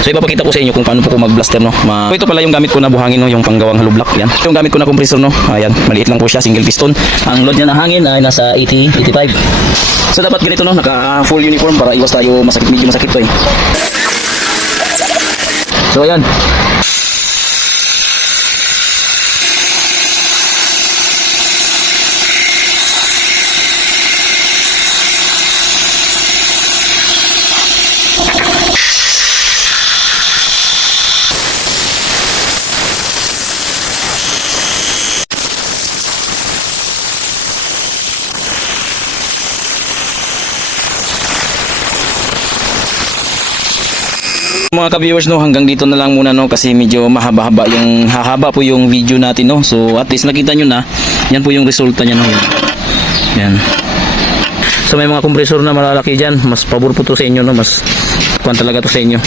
So ipapakita ko sa inyo kung paano po ko mag-blaster, no. So, ito pala yung gamit ko na buhangin, no, yung panggawang hollow block yan. Yung gamit ko na compressor, no. Ayan, maliit lang po siya, single piston. Ang load niya na hangin ay nasa 80, 85. So dapat ganito, no, naka full uniform para iwas tayo masakit, medyo masakit to eh. So ayan. Mga ka-viewers, no, hanggang dito na lang muna, no, kasi medyo mahaba-haba yung hahaba po yung video natin, no. So at least nakita nyo na, yan po yung resulta niya, no. Yan. So may mga kompresor na malalaki dyan, mas pabor po to sa inyo, no, mas kuwan talaga to sa inyo.